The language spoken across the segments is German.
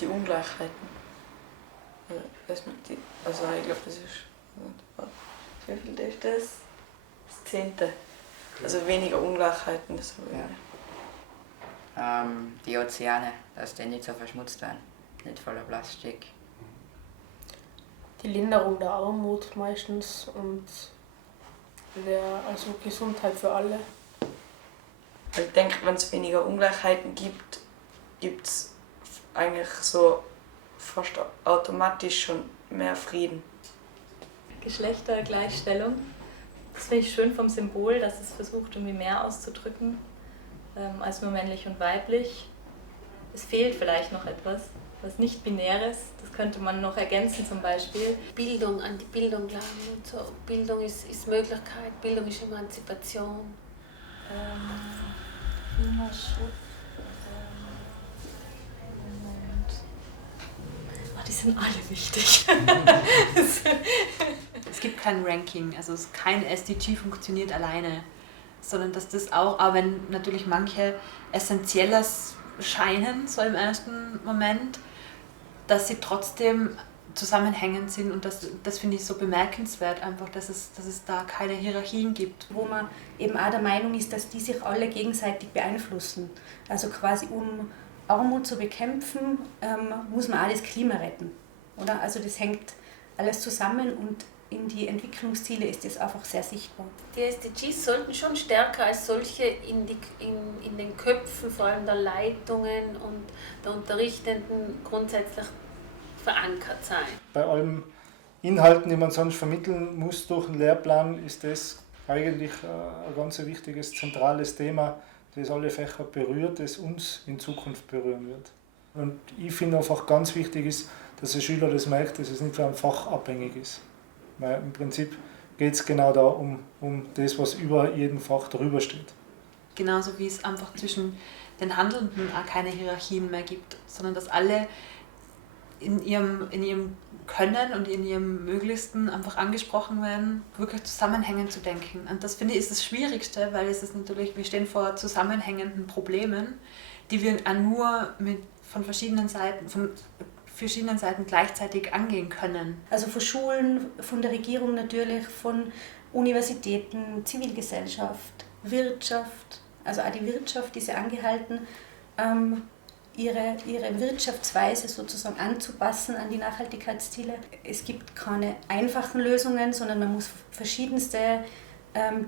Die Ungleichheiten. Also ich glaube, das ist... Wie viel ist das? Das 10. Also weniger Ungleichheiten. Das ja. Die Ozeane, dass die nicht so verschmutzt werden. Nicht voller Plastik. Die Linderung der Armut meistens und also Gesundheit für alle. Ich denke, wenn es weniger Ungleichheiten gibt, gibt es eigentlich so fast automatisch schon mehr Frieden. Geschlechtergleichstellung. Das finde ich schön vom Symbol, dass es versucht, irgendwie mehr auszudrücken als nur männlich und weiblich. Es fehlt vielleicht noch etwas, was nicht Binäres. Das könnte man noch ergänzen zum Beispiel. Bildung, an die Bildung glauben und so. Bildung ist Möglichkeit, Bildung ist Emanzipation. Klimaschutz. Die sind alle wichtig. Es gibt kein Ranking, also kein SDG funktioniert alleine, sondern dass das auch wenn natürlich manche Essentielles scheinen, so im ersten Moment, dass sie trotzdem zusammenhängend sind und das finde ich so bemerkenswert, einfach, dass es da keine Hierarchien gibt. Wo man eben auch der Meinung ist, dass die sich alle gegenseitig beeinflussen. Also quasi um Armut zu bekämpfen, muss man auch das Klima retten. Oder? Also das hängt alles zusammen und in die Entwicklungsziele ist das einfach sehr sichtbar. Die SDGs sollten schon stärker als solche in den Köpfen, vor allem der Leitungen und der Unterrichtenden, grundsätzlich verankert sein. Bei allen Inhalten, die man sonst vermitteln muss durch den Lehrplan, ist das eigentlich ein ganz wichtiges, zentrales Thema, das alle Fächer berührt, das uns in Zukunft berühren wird. Und ich finde einfach ganz wichtig ist, dass der Schüler das merkt, dass es nicht für ein Fach abhängig ist. Weil im Prinzip geht es genau da um das, was über jedem Fach drüber steht. Genauso wie es einfach zwischen den Handelnden auch keine Hierarchien mehr gibt, sondern dass alle in ihrem Können und in ihrem Möglichsten einfach angesprochen werden, wirklich zusammenhängend zu denken. Und das finde ich ist das Schwierigste, weil es ist natürlich, wir stehen vor zusammenhängenden Problemen, die wir auch nur von verschiedenen Seiten gleichzeitig angehen können. Also von Schulen, von der Regierung natürlich, von Universitäten, Zivilgesellschaft, Wirtschaft, also auch die Wirtschaft ist ja angehalten, ihre Wirtschaftsweise sozusagen anzupassen an die Nachhaltigkeitsziele. Es gibt keine einfachen Lösungen, sondern man muss verschiedenste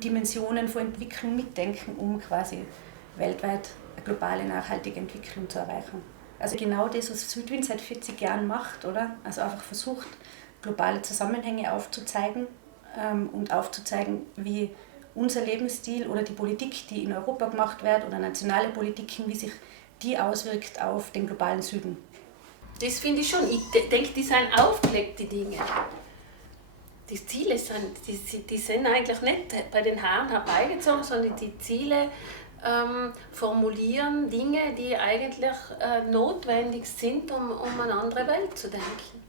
Dimensionen von Entwicklung mitdenken, um quasi weltweit eine globale nachhaltige Entwicklung zu erreichen. Also genau das, was Südwind seit 40 Jahren macht, oder? Also einfach versucht, globale Zusammenhänge aufzuzeigen und aufzuzeigen, wie unser Lebensstil oder die Politik, die in Europa gemacht wird, oder nationale Politiken, wie sich die auswirkt auf den globalen Süden. Das finde ich schon. Ich denke, die sind aufgelegt, die Dinge. Die Ziele sind eigentlich nicht bei den Haaren herbeigezogen, sondern die Ziele formulieren Dinge, die eigentlich notwendig sind, um eine andere Welt zu denken.